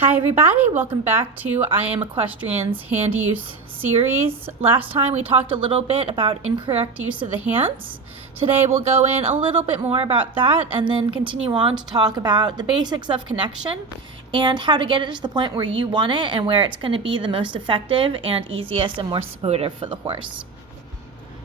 Hi everybody, welcome back to I Am Equestrian's hand use series. Last time we talked a little bit about incorrect use of the hands. Today we'll go in a little bit more about that and then continue on to talk about the basics of connection and how to get it to the point where you want it and where it's going to be the most effective and easiest and more supportive for the horse.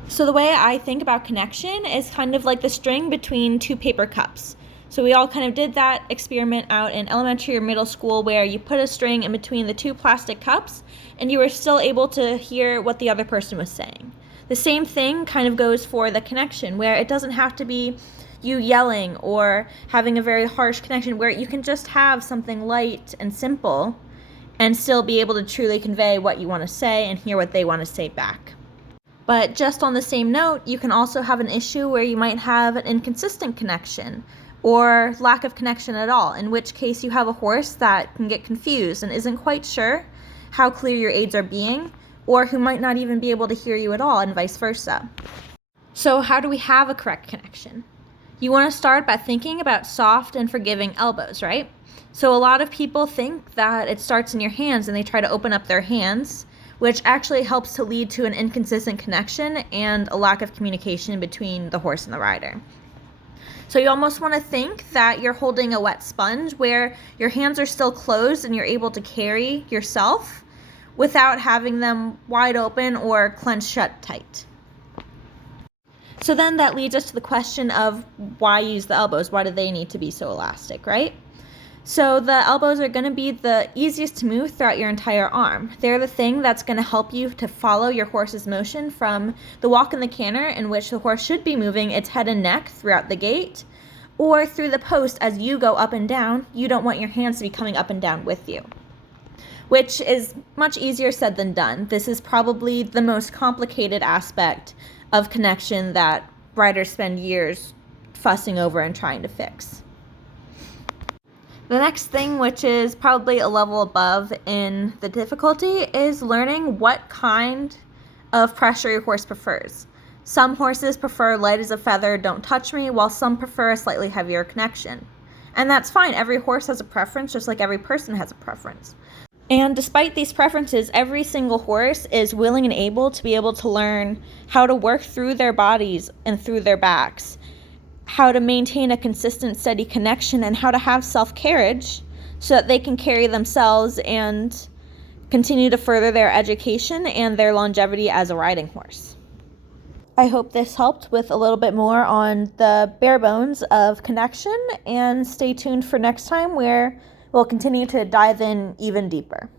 So the way I think about connection is kind of like the string between two paper cups. So we all kind of did that experiment out in elementary or middle school where you put a string in between the two plastic cups and you were still able to hear what the other person was saying. The same thing kind of goes for the connection, where it doesn't have to be you yelling or having a very harsh connection, where you can just have something light and simple and still be able to truly convey what you want to say and hear what they want to say back. But just on the same note, you can also have an issue where you might have an inconsistent connection or lack of connection at all, in which case you have a horse that can get confused and isn't quite sure how clear your aids are being, or who might not even be able to hear you at all, and vice versa. So how do we have a correct connection? You want to start by thinking about soft and forgiving elbows, right? So a lot of people think that it starts in your hands and they try to open up their hands, which actually helps to lead to an inconsistent connection and a lack of communication between the horse and the rider. So you almost want to think that you're holding a wet sponge where your hands are still closed and you're able to carry yourself without having them wide open or clenched shut tight. So then that leads us to the question of why use the elbows? Why do they need to be so elastic, right? So the elbows are going to be the easiest to move throughout your entire arm. They're the thing that's going to help you to follow your horse's motion from the walk and the canter, in which the horse should be moving its head and neck throughout the gait, or through the post as you go up and down. You don't want your hands to be coming up and down with you, which is much easier said than done. This is probably the most complicated aspect of connection that riders spend years fussing over and trying to fix. The next thing, which is probably a level above in the difficulty, is learning what kind of pressure your horse prefers. Some horses prefer light as a feather, don't touch me, while some prefer a slightly heavier connection. And that's fine. Every horse has a preference, just like every person has a preference. And despite these preferences, every single horse is willing and able to learn how to work through their bodies and through their backs, how to maintain a consistent, steady connection, and how to have self-carriage so that they can carry themselves and continue to further their education and their longevity as a riding horse. I hope this helped with a little bit more on the bare bones of connection, and stay tuned for next time where we'll continue to dive in even deeper.